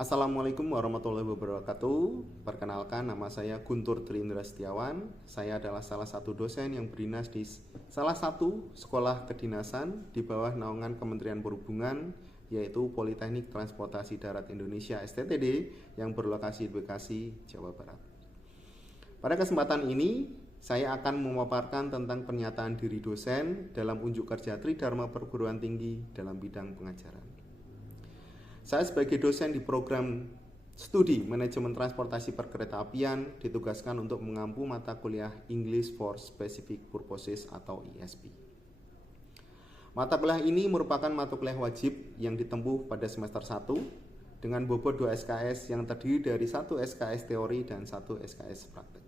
Assalamualaikum warahmatullahi wabarakatuh. Perkenalkan, nama saya Guntur Trindra Setiawan. Saya adalah salah satu dosen yang berdinas di salah satu sekolah kedinasan di bawah naungan Kementerian Perhubungan, yaitu Politeknik Transportasi Darat Indonesia (STTD) yang berlokasi di Bekasi, Jawa Barat. Pada kesempatan ini, saya akan memaparkan tentang pernyataan diri dosen dalam unjuk kerja Tridharma Perguruan Tinggi dalam bidang pengajaran. Saya sebagai dosen di program studi Manajemen Transportasi Perkeretaapian ditugaskan untuk mengampu mata kuliah English for Specific Purposes atau ESP. Mata kuliah ini merupakan mata kuliah wajib yang ditempuh pada semester 1 dengan bobot 2 SKS yang terdiri dari 1 SKS teori dan 1 SKS praktek.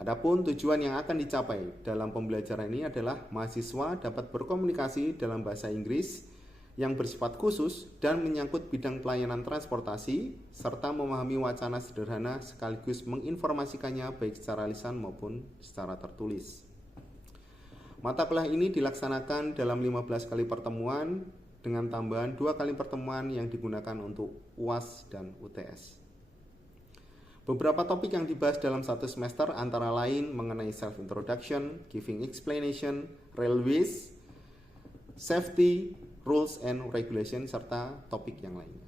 Adapun tujuan yang akan dicapai dalam pembelajaran ini adalah mahasiswa dapat berkomunikasi dalam bahasa Inggris yang bersifat khusus dan menyangkut bidang pelayanan transportasi, serta memahami wacana sederhana sekaligus menginformasikannya baik secara lisan maupun secara tertulis. Mata kuliah ini dilaksanakan dalam 15 kali pertemuan dengan tambahan 2 kali pertemuan yang digunakan untuk UAS dan UTS. Beberapa topik yang dibahas dalam satu semester antara lain mengenai self-introduction, giving explanation, railways, safety, rules and regulation, serta topik yang lainnya.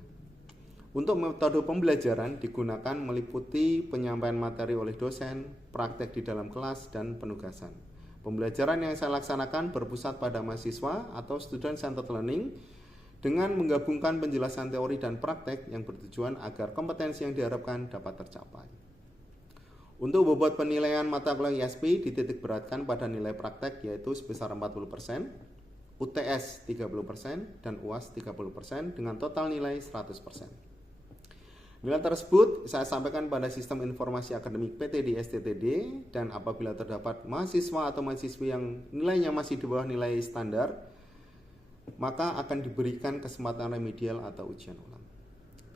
Untuk metode pembelajaran digunakan meliputi penyampaian materi oleh dosen, praktek di dalam kelas, dan penugasan. Pembelajaran yang saya laksanakan berpusat pada mahasiswa atau student-centered learning dengan menggabungkan penjelasan teori dan praktek yang bertujuan agar kompetensi yang diharapkan dapat tercapai. Untuk bobot penilaian mata kuliah ISP dititik beratkan pada nilai praktek yaitu sebesar 40%, UTS 30% dan UAS 30% dengan total nilai 100%. Nilai tersebut saya sampaikan pada sistem informasi akademik PT di STTD, dan apabila terdapat mahasiswa atau mahasiswi yang nilainya masih di bawah nilai standar, maka akan diberikan kesempatan remedial atau ujian ulang.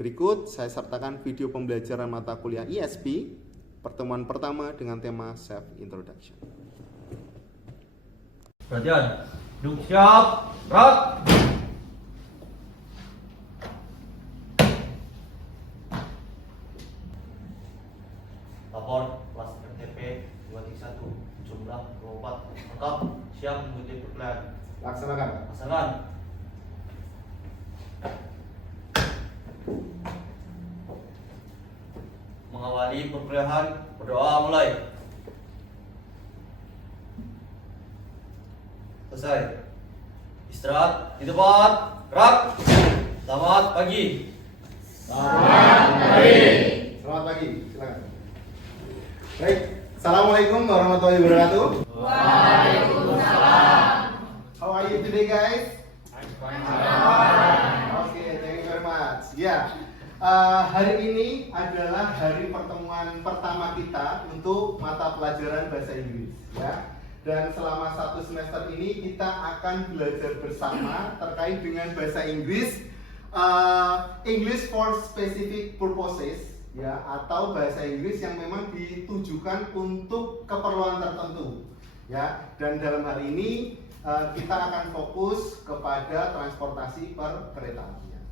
Berikut saya sertakan video pembelajaran mata kuliah ISP pertemuan pertama dengan tema Self Introduction. Perhatian, duduk siap, gerak. Lapor kelas RTP 231 jumlah 24 lengkap, siap mengikuti perkuliahan. Laksanakan. Mengawali perkuliahan, berdoa mulai. Selesai. Istirahat di tempat. Gerak. Selamat pagi. Selamat pagi, silakan. Baik, Assalamualaikum warahmatullahi wabarakatuh. Waalaikumsalam. How are you today, guys? Okay, thank you very much. Hari ini adalah hari pertemuan pertama kita untuk mata pelajaran bahasa Inggris, ya. Dan selama 1 semester ini kita akan belajar bersama terkait dengan bahasa Inggris, English for Specific Purposes, ya, atau bahasa Inggris yang memang ditujukan untuk keperluan tertentu, ya. Dan dalam hal ini kita akan fokus kepada transportasi perkeretaapian.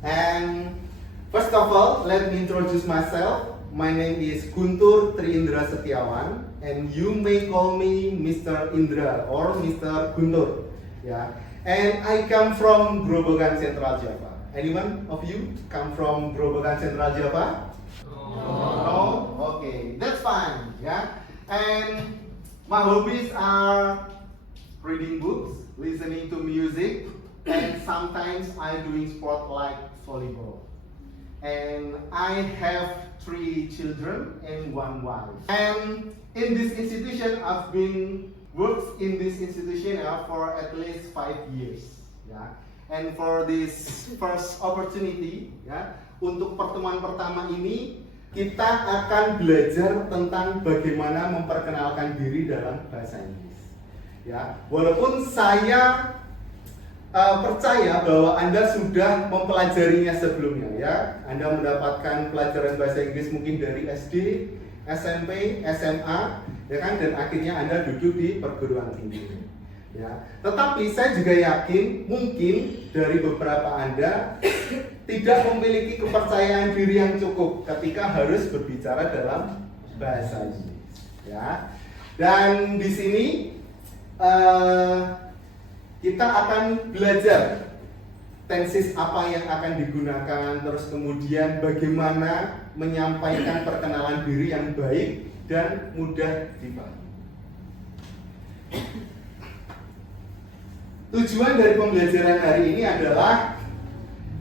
And first of all, let me introduce myself. My name is Guntur Trindra Setiawan, and you may call me Mr. Indra or Mr. Guntur. Yeah. And I come from Grobogan, Central Java. Anyone of you come from Grobogan, Central Java? No? Okay, that's fine. Yeah. And my hobbies are reading books, listening to music, and sometimes I doing sport like volleyball. And I have 3 children and 1 wife. And in this institution, I've been worked in this institution for at least 5 years. Yeah. And for this first opportunity, ya, untuk pertemuan pertama ini kita akan belajar tentang bagaimana memperkenalkan diri dalam bahasa Inggris. Ya, walaupun saya percaya bahwa Anda sudah mempelajarinya sebelumnya, ya. Anda mendapatkan pelajaran bahasa Inggris mungkin dari SD, SMP, SMA, ya kan, dan akhirnya Anda duduk di perguruan tinggi. Ya, tetapi saya juga yakin mungkin dari beberapa Anda tidak memiliki kepercayaan diri yang cukup ketika harus berbicara dalam bahasa Inggris. Ya, dan di sini kita akan belajar tenses apa yang akan digunakan, terus kemudian bagaimana menyampaikan perkenalan diri yang baik dan mudah dipahami. Tujuan dari pembelajaran hari ini adalah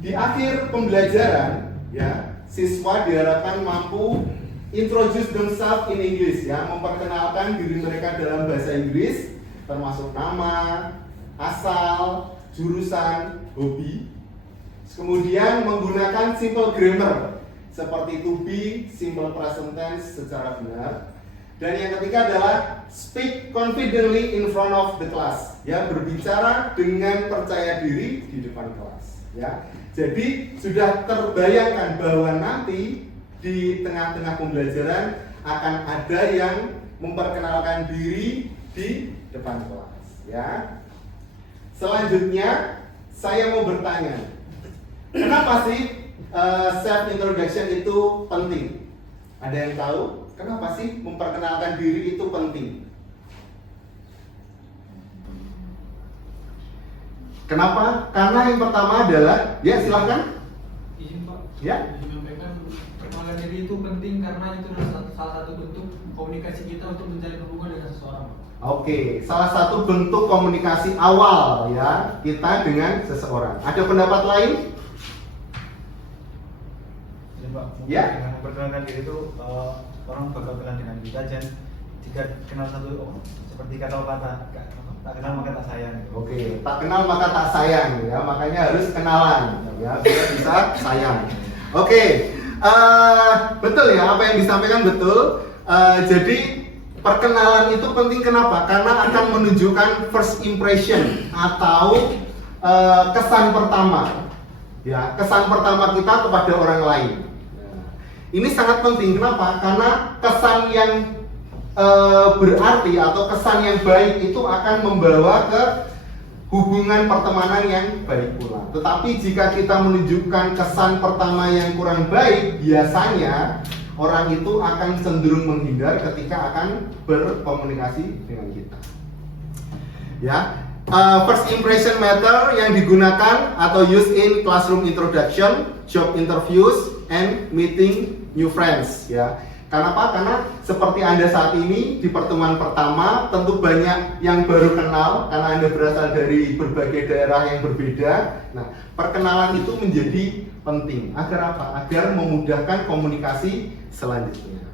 di akhir pembelajaran, ya, siswa diharapkan mampu introduce themselves in English, ya, memperkenalkan diri mereka dalam bahasa Inggris, termasuk nama, asal, jurusan, hobi. Kemudian menggunakan simple grammar seperti to be, simple present tense secara benar. Dan yang ketiga adalah speak confidently in front of the class, ya, berbicara dengan percaya diri di depan kelas, ya. Jadi sudah terbayangkan bahwa nanti di tengah-tengah pembelajaran akan ada yang memperkenalkan diri di depan kelas, ya. Selanjutnya saya mau bertanya, kenapa sih self introduction itu penting? Ada yang tahu? Kenapa sih memperkenalkan diri itu penting? Kenapa? Karena yang pertama adalah, ya silahkan. Izin Pak. Ya. Menyampaikan perkenalan diri itu penting karena itu adalah salah satu bentuk komunikasi kita untuk menjalin hubungan dengan seseorang. Oke, salah satu bentuk komunikasi awal, ya, kita dengan seseorang. Ada pendapat lain? Pak, Ya. dengan memperkenalkan diri itu orang bakal kenal dengan kita dan jika kenal satu seperti kata-kata tak kenal maka tak sayang. Oke, tak kenal maka tak sayang, ya, makanya harus kenalan, ya, biar bisa sayang. Oke, betul ya, apa yang disampaikan betul. Jadi perkenalan itu penting, kenapa? Karena akan menunjukkan first impression atau kesan pertama, ya, kesan pertama kita kepada orang lain. Ini sangat penting, kenapa? Karena kesan yang berarti atau kesan yang baik itu akan membawa ke hubungan pertemanan yang baik pula. Tetapi jika kita menunjukkan kesan pertama yang kurang baik, biasanya orang itu akan cenderung menghindar ketika akan berkomunikasi dengan kita. Ya, first impression matter yang digunakan atau used in classroom introduction, job interviews, and meeting new friends, ya. Kenapa? Karena seperti Anda saat ini di pertemuan pertama tentu banyak yang baru kenal karena Anda berasal dari berbagai daerah yang berbeda. Nah, perkenalan itu menjadi penting. Agar apa? Agar memudahkan komunikasi selanjutnya.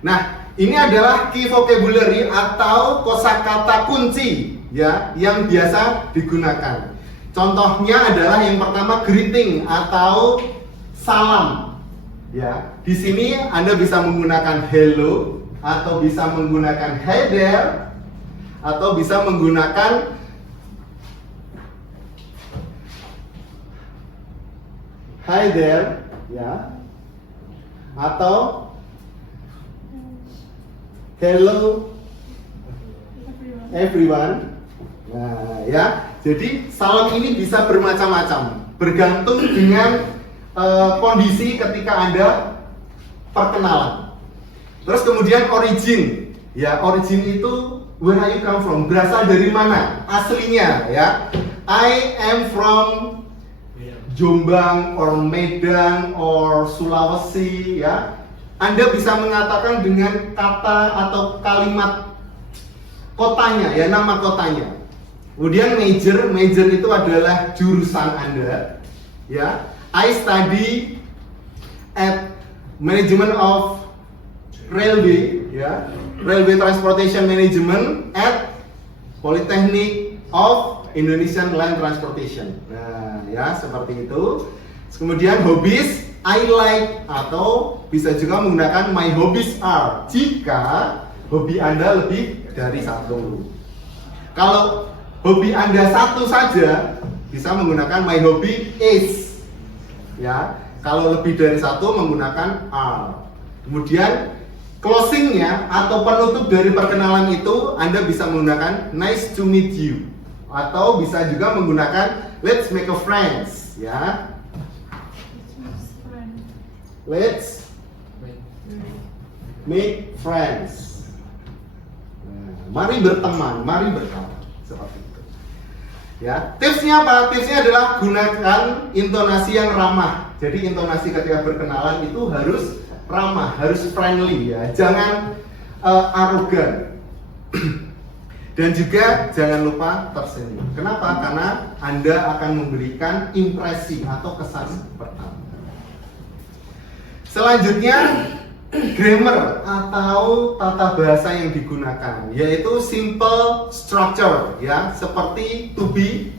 Nah, ini adalah key vocabulary atau kosakata kunci, ya, yang biasa digunakan. Contohnya adalah yang pertama greeting atau salam. Ya, di sini Anda bisa menggunakan hello atau bisa menggunakan hi there atau bisa menggunakan hi there, ya, atau hello everyone. Nah, ya, jadi salam ini bisa bermacam-macam, bergantung dengan kondisi ketika Anda perkenalan. Terus kemudian origin, ya, origin itu where you come from, berasal dari mana, aslinya, ya. I am from Jombang or Medan or Sulawesi, ya. Anda bisa mengatakan dengan kata atau kalimat kotanya, ya, nama kotanya. Kemudian major itu adalah jurusan Anda, ya. I study at Management of Railway, ya, Railway Transportation Management at Polytechnic of Indonesian Land Transportation. Nah, ya, seperti itu. Kemudian hobbies, I like, atau bisa juga menggunakan my hobbies are jika hobi Anda lebih dari satu. Kalau hobi Anda satu saja, bisa menggunakan my hobby is. Ya, kalau lebih dari satu menggunakan are. Kemudian closingnya atau penutup dari perkenalan itu Anda bisa menggunakan nice to meet you, atau bisa juga menggunakan let's make a friends, ya. Let's make friends. Nah, mari berteman, mari berkawan, seperti itu. Ya, tipsnya apa? Tipsnya adalah gunakan intonasi yang ramah. Jadi intonasi ketika berkenalan itu harus ramah, harus friendly, ya. Jangan arogan. Dan juga jangan lupa tersenyum. Kenapa? Karena Anda akan memberikan impresi atau kesan pertama. Selanjutnya, grammar atau tata bahasa yang digunakan, yaitu simple structure, ya, seperti to be,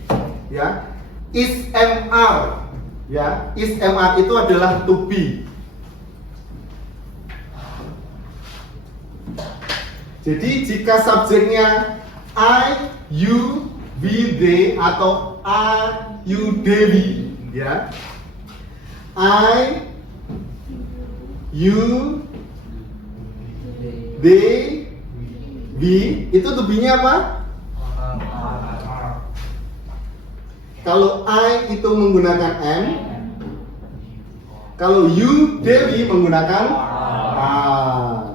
ya, is mr, ya, is mr itu adalah to be. Jadi jika subjeknya I, you, we, they, atau are, you, they, we, ya, I, you, they, we, itu to be-nya apa? Kalau I itu menggunakan am, kalau you, they, we menggunakan are.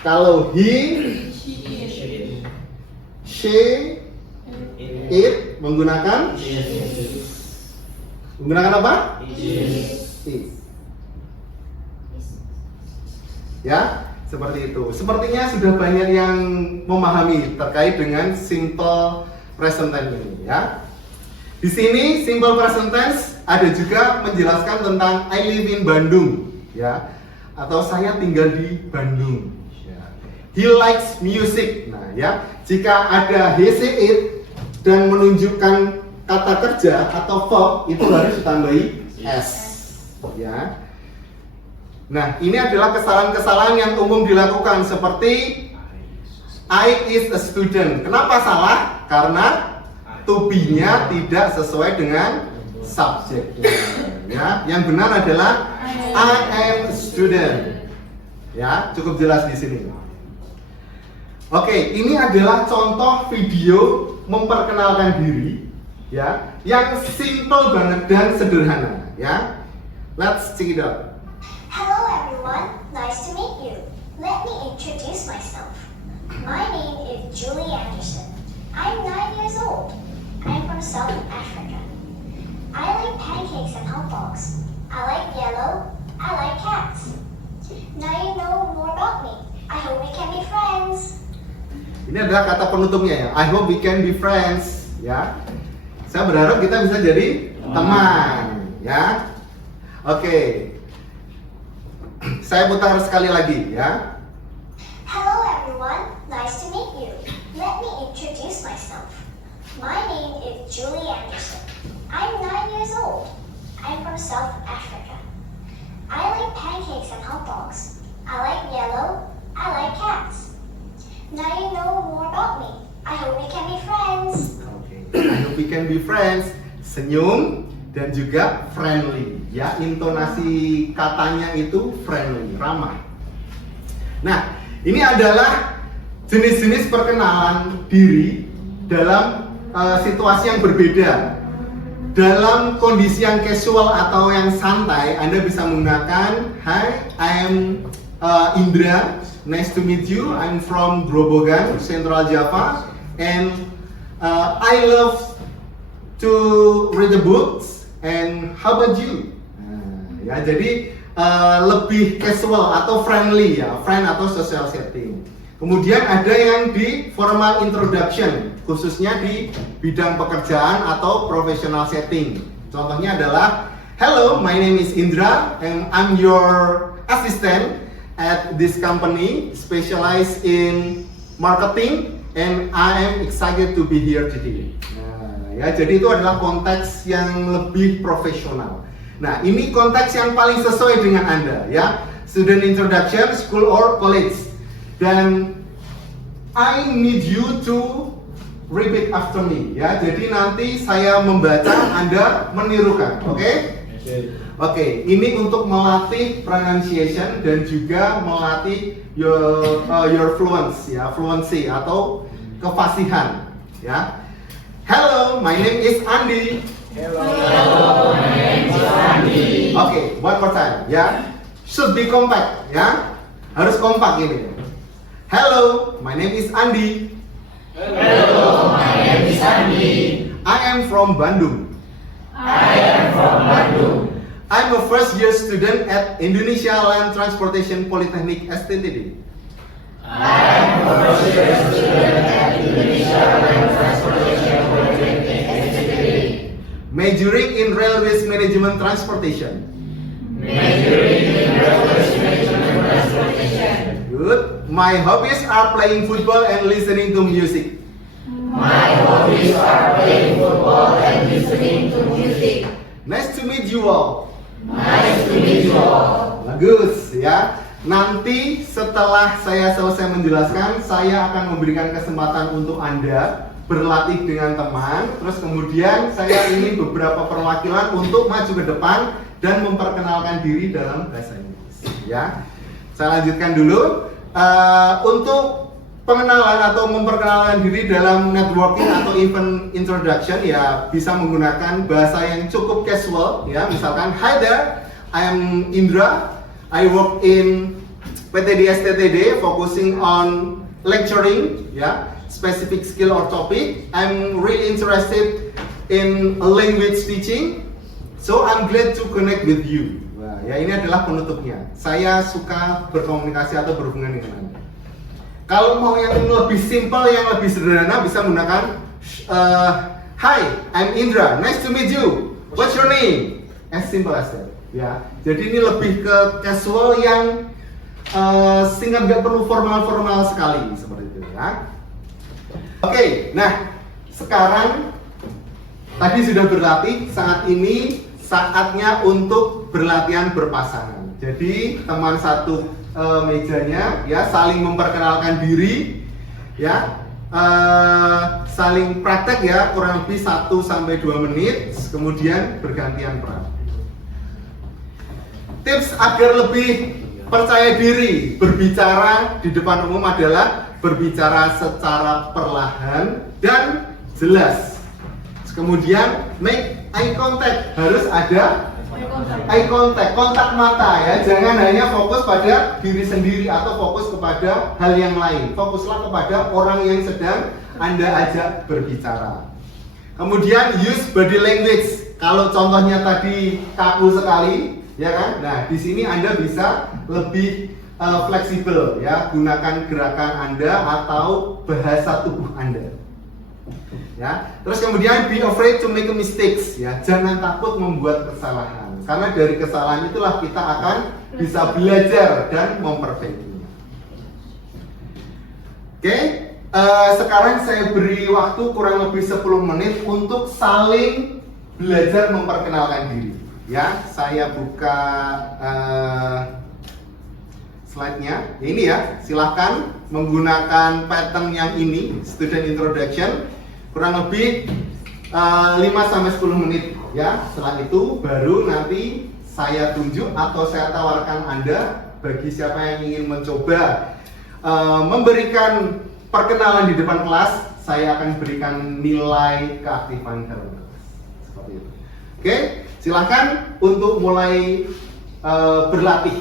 Kalau he, she, it menggunakan apa? Is. Ya, seperti itu. Sepertinya sudah banyak yang memahami terkait dengan simple present tense ini, ya. Di sini simple present tense ada juga menjelaskan tentang I live in Bandung, ya, atau saya tinggal di Bandung. Ya. He likes music. Nah, ya, jika ada he, she, it dan menunjukkan kata kerja atau verb itu harus ditambahi s, ya. Nah, ini adalah kesalahan-kesalahan yang umum dilakukan, seperti I is a student. Kenapa salah? Karena to be-nya tidak sesuai dengan subjeknya. Ya, yang benar adalah I am a student. Ya, cukup jelas di sini. Oke, ini adalah contoh video memperkenalkan diri, ya, yang simple banget dan sederhana, ya. Let's check it out. Hello everyone, nice to meet you. Let me introduce myself. My name is Julie Anderson. I'm 9 years old. I'm from South Africa. I like pancakes and hot dogs. I like yellow. I like cats. Now you know more about me. I hope we can be friends. Ini adalah kata penutupnya, ya. I hope we can be friends, ya. Saya berharap kita bisa jadi teman, ya. Oke. Saya putar sekali lagi, ya. Hello everyone, nice to meet you. Let me introduce myself. My name is Julie Anderson. I'm 9 years old. I'm from South Africa. I like pancakes and hot dogs. I like yellow. I like cats. Now you know more about me. I hope we can be friends. Oke. I hope we can be friends. Senyum dan juga friendly, ya. Intonasi katanya itu friendly, ramah. Nah, ini adalah jenis-jenis perkenalan diri dalam situasi yang berbeda. Dalam kondisi yang casual atau yang santai, Anda bisa menggunakan Hi, I'm Indra. Nice to meet you. I'm from Grobogan, Central Java, and I love to read the books. And how about you? Nah, ya, jadi lebih casual atau friendly, ya, friend atau social setting. Kemudian ada yang di formal introduction, khususnya di bidang pekerjaan atau professional setting. Contohnya adalah, hello, my name is Indra, and I'm your assistant at this company specialized in marketing, and I am excited to be here today. Nah, ya, jadi itu adalah konteks yang lebih profesional. Nah, ini konteks yang paling sesuai dengan Anda, ya. Student introduction, school or college. Dan I need you to repeat after me, ya. Jadi nanti saya membaca, Anda menirukan, oke? Oke, ini untuk melatih pronunciation dan juga melatih your fluency atau kefasihan, ya. Hello, my name is Andy. Hello. My name is Andy. Oke, one more time, ya. Should be compact, ya. Harus kompak ini. Hello, my name is Andy. Hello, my name is Andy. I am from Bandung. I am from Bandung. I'm a first year student at Indonesia Land Transportation Polytechnic STTD. I am a first year student at Indonesia Land Transportation Polytechnic STTD. Majoring in Railways Management Transportation. Majoring in Railways Management Transportation. Good. My hobbies are playing football and listening to music. My hobbies are playing football and listening to music. Nice to meet you all. Nice to meet you all. Bagus, ya. Nanti setelah saya selesai menjelaskan, saya akan memberikan kesempatan untuk Anda berlatih dengan teman. Terus kemudian saya ingin beberapa perwakilan untuk maju ke depan dan memperkenalkan diri dalam bahasa Inggris, ya. Saya lanjutkan dulu. Untuk pengenalan atau memperkenalkan diri dalam networking atau event introduction, ya bisa menggunakan bahasa yang cukup casual, ya. Misalkan, hi there, I am Indra, I work in PTD STTD focusing on lecturing, ya, specific skill or topic. I'm really interested in language teaching, so I'm glad to connect with you. Nah, ya ini adalah penutupnya. Saya suka berkomunikasi atau berhubungan dengan Anda. Kalau mau yang lebih simple, yang lebih sederhana, bisa menggunakan hi, I'm Indra, nice to meet you. What's your name? As simple as that. Ya, jadi ini lebih ke casual yang sehingga nggak perlu formal sekali seperti itu, ya. Oke, nah sekarang tadi sudah berlatih, saat ini saatnya untuk berlatihan berpasangan. Jadi teman satu mejanya, ya, saling memperkenalkan diri, ya, saling praktek, ya, kurang lebih 1-2 menit, kemudian bergantian peran. Tips agar lebih percaya diri berbicara di depan umum adalah berbicara secara perlahan dan jelas. Kemudian make eye contact, harus ada eye contact, kontak mata, ya. Jangan hanya fokus pada diri sendiri atau fokus kepada hal yang lain. Fokuslah kepada orang yang sedang Anda ajak berbicara. Kemudian use body language. Kalau contohnya tadi kaku sekali, ya kan? Nah, di sini Anda bisa lebih fleksibel, ya. Gunakan gerakan Anda atau bahasa tubuh Anda. Ya, terus kemudian be afraid to make a mistakes, ya. Jangan takut membuat kesalahan, karena dari kesalahan itulah kita akan bisa belajar dan memperbaikinya. Oke, sekarang saya beri waktu kurang lebih 10 menit untuk saling belajar memperkenalkan diri, ya. Saya buka slide-nya. Ini, ya, silahkan menggunakan pattern yang ini, student introduction. Kurang lebih 5-10 menit, ya. Setelah itu baru nanti saya tunjuk atau saya tawarkan Anda, bagi siapa yang ingin mencoba memberikan perkenalan di depan kelas, saya akan berikan nilai keaktifan dalam kelas. Seperti itu. Oke, silakan untuk mulai berlatih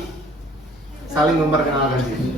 saling memperkenalkan diri.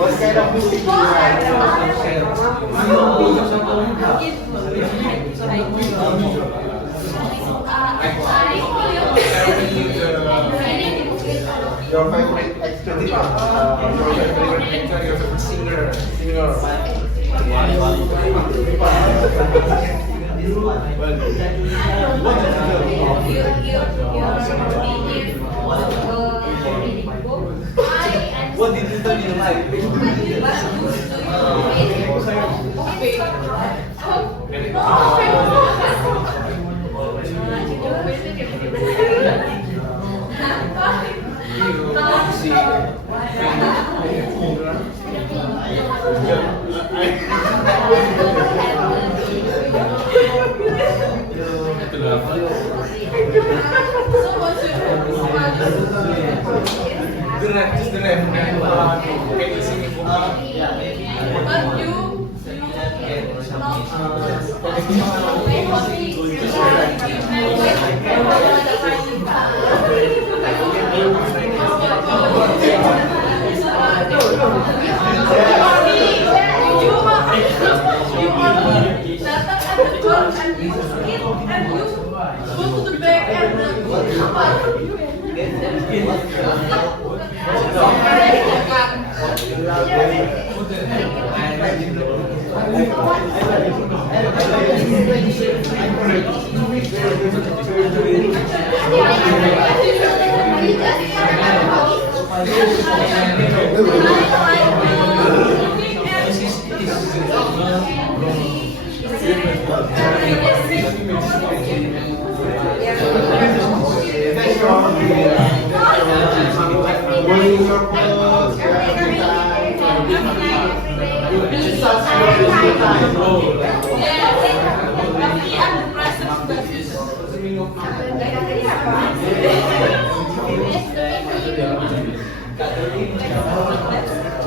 What kind of music do you Your favorite actor, your favorite actor, your favorite singer. What did you study in life?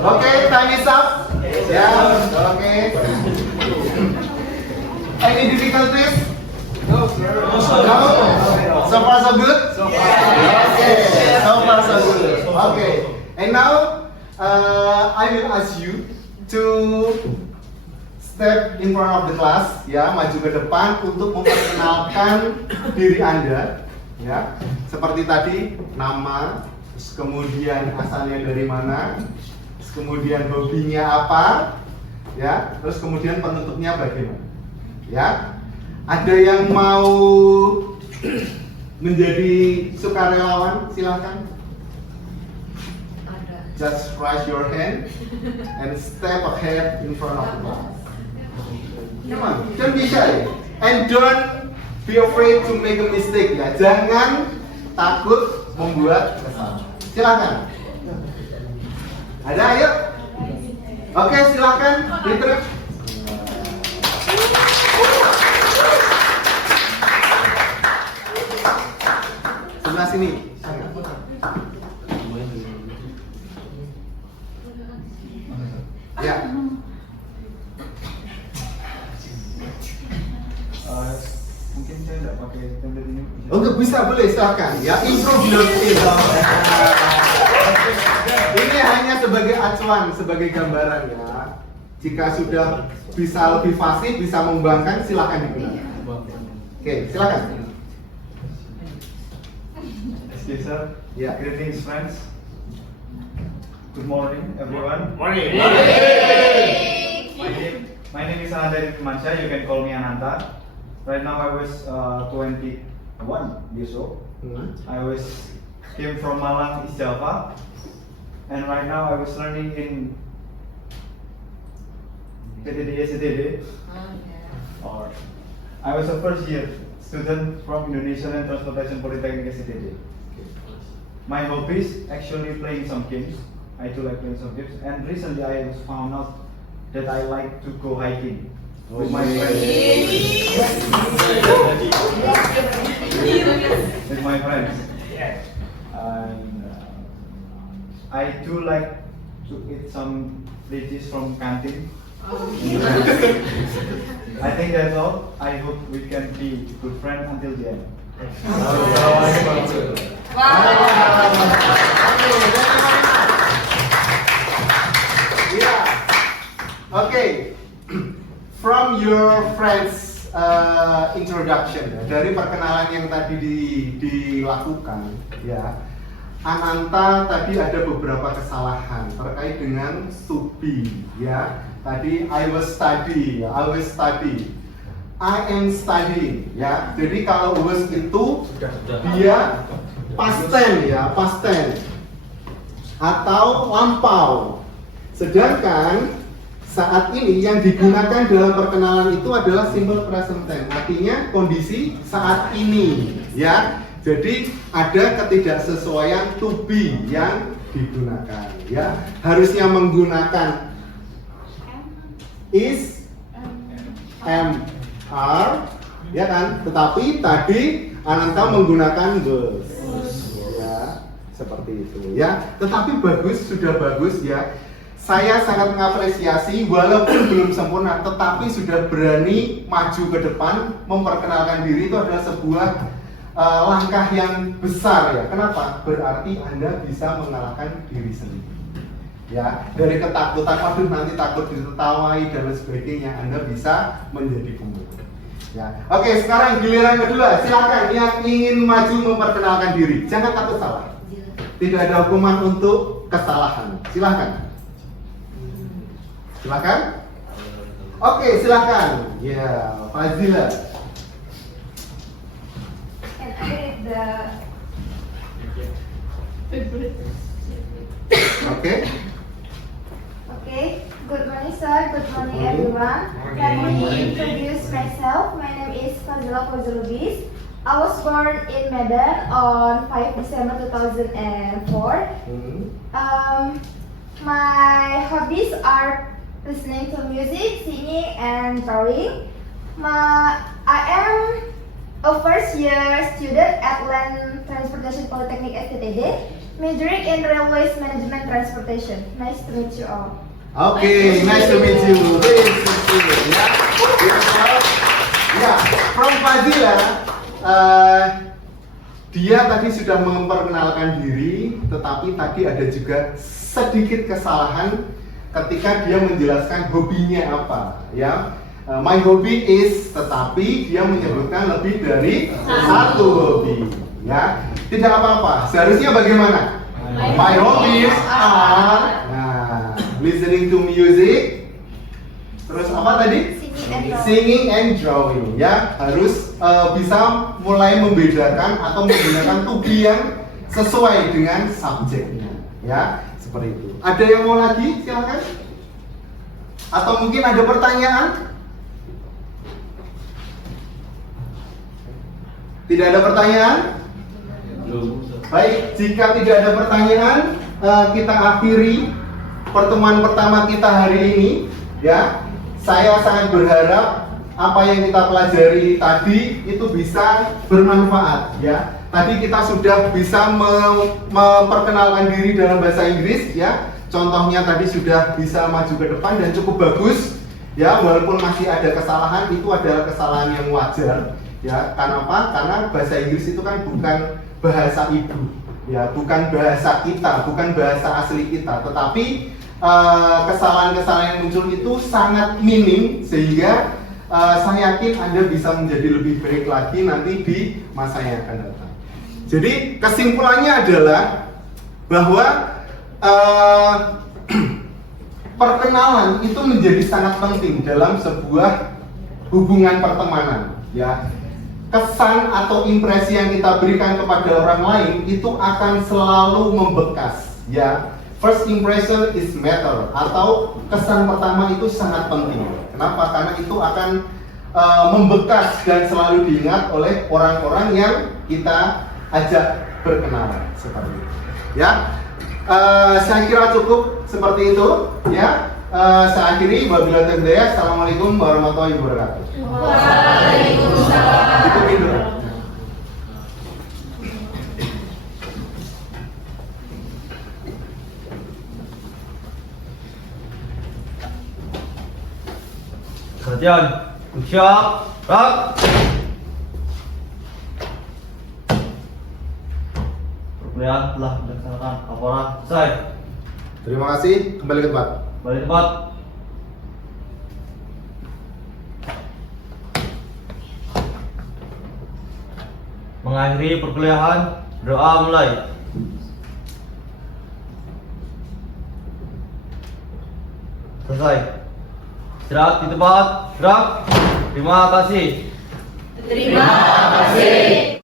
Okay, time is up. Yeah, okay. Any difficulties? No, sir. No. So far so good? So far. Okay, so far so good. Okay. And now I will ask you to step in front of the class, ya, maju ke depan untuk memperkenalkan diri Anda, ya. Seperti tadi, nama, kemudian asalnya dari mana, kemudian hobinya apa, ya. Terus kemudian penutupnya bagaimana? Ya. Ada yang mau menjadi sukarelawan? Silahkan. Just raise your hand and step ahead in front of the class. Come on, don't be shy and don't be afraid to make a mistake ya. Jangan takut membuat kesalahan. Silakan. Ada, ayo. Oke, silakan. Diterus. Sebelah sini. Ya. Mungkin saya tidak pakai template ini. Untuk bisa boleh silakan. Ya, intro belum itu. Ini hanya sebagai acuan, sebagai gambaran ya. Jika sudah bisa lebih fasih, bisa mengembangkan, silakan digunakan. Oke, silakan. Excuse sir. Yeah. Greetings friends. Good morning everyone. Morning. My name is Ananda Mansyah. You can call me Ananta. Right now I was 21 years old. I came from Malang, East Java, and right now I was learning in PTD STD. Or I was a first year student from Indonesian and Transportation Polytechnic STD. My hobbies actually playing some games. I do like playing some games, and recently I was found out that I like to go hiking with my friends. With my friends. And I do like to eat some dishes from canteen. I think that's all. I hope we can be good friends until the end. Okay, from your friends introduction dari perkenalan yang tadi dilakukan, ya, Ananta tadi ada beberapa kesalahan terkait dengan to be, ya. Tadi I was study, I am studying, ya. Jadi kalau was itu dia past tense, ya, past tense atau lampau. Sedangkan saat ini yang digunakan dalam perkenalan itu adalah simple present tense, artinya kondisi saat ini, ya. Jadi ada ketidaksesuaian to be yang digunakan, ya. Harusnya menggunakan is, am, are, ya kan? Tetapi tadi Ananta menggunakan was, ya, seperti itu, ya. Tetapi bagus, sudah bagus, ya. Saya sangat mengapresiasi walaupun belum sempurna, tetapi sudah berani maju ke depan, memperkenalkan diri. Itu adalah sebuah langkah yang besar, ya. Kenapa? Berarti Anda bisa mengalahkan diri sendiri. Ya, dari ketakutan, waduh nanti takut ditertawai dan lain sebagainya, Anda bisa menjadi pemula. Ya. Oke, sekarang giliran kedua. Silakan yang ingin maju memperkenalkan diri. Jangan takut salah. Tidak ada hukuman untuk kesalahan. Silakan. Silakan. Oke, silakan. Ya, Fazila. Can I read the Oke. Okay, good morning sir, good morning everyone. Let me introduce myself. My name is Fazila Fazilubis. I was born in Medan on 5 December 2004. My hobbies are listening to music, singing, and drawing. I am a first year student at Land Transportation Polytechnic STTD, majoring in Railways Management Transportation. Nice to meet you all. Oke, nice to meet you. Ya, ya, from Fazila, dia tadi sudah memperkenalkan diri, tetapi tadi ada juga sedikit kesalahan ketika dia menjelaskan hobinya apa, ya. My hobby is, tetapi dia menyebutkan lebih dari satu hobi, ya. Tidak apa-apa. Seharusnya bagaimana? My hobbies are listening to music, Terus apa tadi? Singing and drawing. Singing and drawing, ya. Harus bisa mulai membedakan atau menggunakan to be yang sesuai dengan subjeknya, ya. Seperti itu. Ada yang mau lagi? Silakan. Atau mungkin ada pertanyaan? Tidak ada pertanyaan? Baik, jika tidak ada pertanyaan, kita akhiri pertemuan pertama kita hari ini, ya. Saya sangat berharap apa yang kita pelajari tadi itu bisa bermanfaat, ya. Tadi kita sudah bisa memperkenalkan diri dalam bahasa Inggris, ya. Contohnya tadi sudah bisa maju ke depan dan cukup bagus, ya. Walaupun masih ada kesalahan, itu adalah kesalahan yang wajar, ya. Karena apa? Karena bahasa Inggris itu kan bukan bahasa ibu, ya, bukan bahasa kita, bukan bahasa asli kita, tetapi kesalahan-kesalahan yang muncul itu sangat minim sehingga saya yakin Anda bisa menjadi lebih baik lagi nanti di masa yang akan datang. Jadi kesimpulannya adalah bahwa perkenalan itu menjadi sangat penting dalam sebuah hubungan pertemanan, ya. Kesan atau impresi yang kita berikan kepada orang lain itu akan selalu membekas, ya. First impression is matter, atau kesan pertama itu sangat penting. Kenapa? Karena itu akan membekas dan selalu diingat oleh orang-orang yang kita ajak berkenalan seperti itu. Ya, saya kira cukup seperti itu. Ya, saya akhiri. Wabillahi taufiq hidayah. Assalamualaikum warahmatullahi wabarakatuh. Waalaikumsalam. Itu. Perhatian, siap, gerak. Perkuliahan telah dilaksanakan, laporan selesai. Terima kasih. Kembali ke tempat. Balik tempat. Mengakhiri perkuliahan, doa mulai. Selesai. Istirahat di tempat, gerak. Terima kasih. Terima kasih.